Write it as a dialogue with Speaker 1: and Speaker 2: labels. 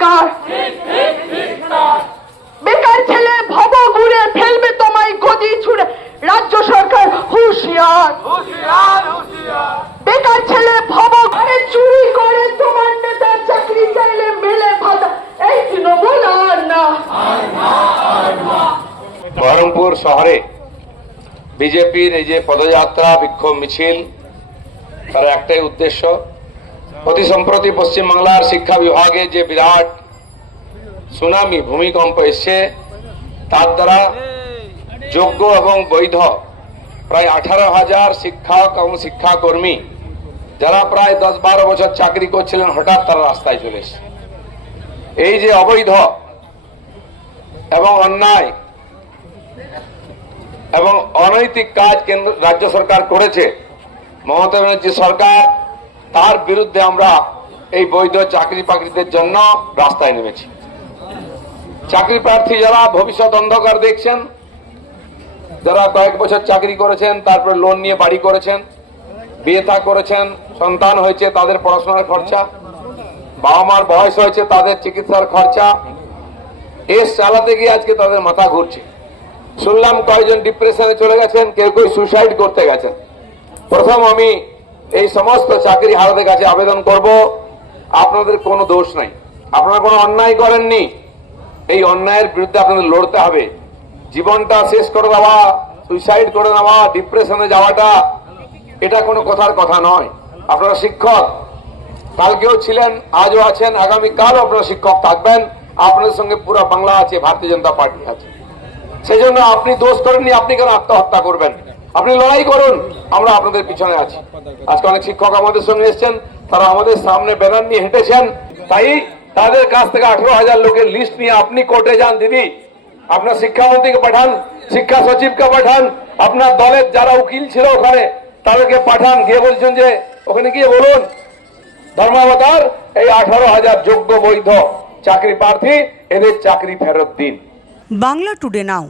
Speaker 1: ধিক্কার বেকার ছেলে ভব ঘুরে ফেলবে তোমায় গদি ছুড়ে। রাজ্য সরকার হুঁশিয়ার। বেকার ছেলে ভব ঘরে চুরি করে তোমার নেতা চাকরি চাইলে মেলে ভাতা। এই তৃণমূল আর না।
Speaker 2: বহরমপুর শহরে বিজেপির এই যে পদযাত্রা বিক্ষোভ মিছিল তার একটাই উদ্দেশ্য অতি সম্প্রতি পশ্চিমবাংলার শিক্ষা বিভাগে যে বিরাট সুনামি ভূমিকম্প এসছে, তার দ্বারা যোগ্য এবং বৈধ প্রায় আঠারো হাজার শিক্ষক এবং শিক্ষাকর্মী, যারা প্রায় দশ বারো বছর চাকরি করছিলেন, হঠাৎ তারা রাস্তায় চলে এসছে। এই যে অবৈধ এবং অন্যায় এবং অনৈতিক কাজ কেন্দ্র রাজ্য সরকার করেছে, মমতা ব্যানার্জি সরকার তার বিরুদ্ধে আমরা এই বৈধ চাকরি বাকরিদের জন্য রাস্তায় নেমেছি। চাকরি প্রার্থী যারা ভবিষ্যৎ অন্ধকার দেখছেন, যারা কয়েক বছর চাকরি করেছেন, তারপর লোন নিয়ে বাড়ি করেছেন বিয়ে থা করেছেন, সন্তান হয়েছে, তাদের পড়াশোনার খরচা বাবা মার বয়স হয়েছে, তাদের চিকিৎসার খরচা, এস চালাতে গিয়ে আজকে তাদের মাথা ঘুরছে। শুনলাম কয়েকজন ডিপ্রেশনে চলে গেছেন, কেউ কেউ সুইসাইড করতে গেছেন। প্রথম আমি এই সমস্ত চাকরি হারাদের কাছে আবেদন করব। আপনাদের কোনো দোষ নাই। আপনারা কোনো অন্যায় করেননি। এই অন্যায়ের বিরুদ্ধে আপনাদের লড়তে হবে। জীবনটা শেষ করে দেওয়া সুইসাইড করে নেওয়া ডিপ্রেশনে যাওয়াটা, এটা কোনো কথার কথা নয়। আপনারা শিক্ষক, কালকেও ছিলেন, আজও আছেন, আগামীকালও আপনারা শিক্ষক থাকবেন। আপনাদের সঙ্গে পুরো বাংলা আছে, ভারতীয় জনতা পার্টি আছে। সেই জন্য আপনি দোষ করেননি, আপনি কেন আত্মহত্যা করবেন? আপনি লড়াই করুন, আমরা আপনাদের পিছনে আছি। আজকে অনেক শিক্ষক আমাদের সঙ্গে এসেছেন, তারা আমাদের সামনে ব্যানার নিয়ে হেঁটেছেন। তাই তাদের কাছ থেকে আঠারো হাজার লোকের লিস্ট নিয়ে আপনি কোর্টে যান, দিদি। আপনার শিক্ষামন্ত্রীকে পাঠান, শিক্ষা সচিবকে পাঠান, আপনার দলের যারা উকিল ছিল ওখানে, তাদেরকে পাঠান। গিয়ে বলছেন যে, ওখানে গিয়ে বলুন, ধর্মাবতার, এই আঠারো হাজার যোগ্য বৈধ চাকরি প্রার্থী, এদের চাকরি ফেরত দিন।
Speaker 3: বাংলা টুডে নাও